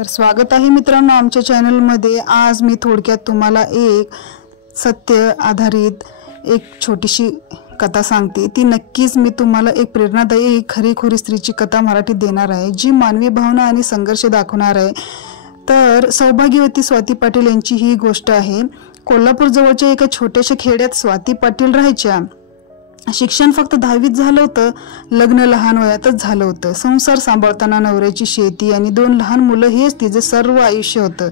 तर स्वागत आहे मित्रांनो आमच्या चॅनलमध्ये। आज मी थोडक्यात तुम्हाला एक सत्य आधारित एक छोटीशी कथा सांगते। ती नक्कीच मी तुम्हाला एक प्रेरणादायी खरीखुरी स्त्रीची कथा मराठीत देणार आहे, जी मानवी भावना आणि संघर्ष दाखवणार आहे। तर सौभाग्यवती स्वाती पाटील यांची ही गोष्ट आहे। कोल्हापूर जवळच्या एका छोट्याशा खेड्यात स्वाती पाटील राहायच्या। शिक्षण फक्त 10वीत झालं होतं, लग्न लहान वयातच झालं होतं। संसार सांभाळताना नवऱ्याची शेती आणि 2 लहान मुलं हेच तिचं सर्व आयुष्य होतं।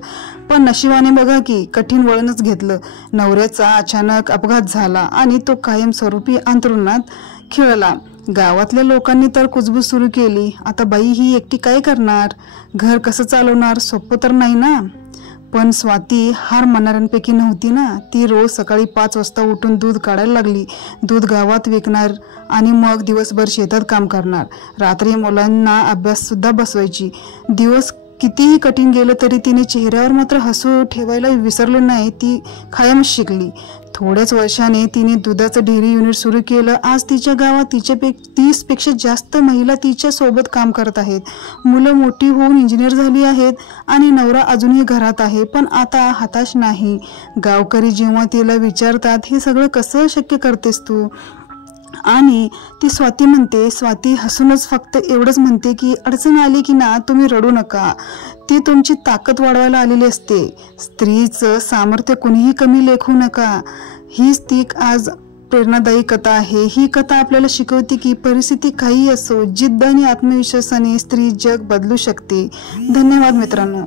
पण नशिबाने बघा की कठीण वळणच घेतलं। नवऱ्याचा अचानक अपघात झाला आणि तो कायमस्वरूपी अंथरुणात खिळला। गावातल्या लोकांनी तर कुजबूज सुरू केली। आता बाई ही एकटी काय करणार, घर कसं चालवणार, सोपं तर नाही ना। पण स्वाती हार मानणाऱ्यांपैकी नव्हती ना। ती रोज सकाळी 5 वाजता उठून दूध काढायला लागली, दूध गावात विकणार आणि मग दिवसभर शेतात काम करणार। रात्री मुलांना अभ्यास सुद्धा बसवायची। दिवस कितीही कठीण गेलं तरी तिने चेहऱ्यावर मात्र हसू ठेवायला विसरले नाही। ती कायम शिकली। थोड्याच वर्षाने तिने दुधाचं डेअरी युनिट सुरू केलं। आज तिच्या गावात 30 पेक्षा जास्त महिला तिच्या सोबत काम करत आहेत। मुलं मोठी होऊन इंजिनियर झाली आहेत आणि नवरा अजूनही घरात आहे, पण आता हताश नाही। गावकरी जेव्हा तिला विचारतात, हे सगळं कसं शक्य करतेस तू, आणि ती स्वाती म्हणते, स्वाती हसूनच फक्त एवढंच म्हणते की अडचण आली की ना तुम्ही रडू नका, ती तुमची ताकद वाढवायला आलेली असते। स्त्रीचं सामर्थ्य कुणीही कमी लेखू नका। हीच ती आज प्रेरणादायी कथा आहे। ही कथा आपल्याला शिकवते की परिस्थिती काही असो, जिद्द आणि आत्मविश्वासाने स्त्री जग बदलू शकते। धन्यवाद मित्रांनो।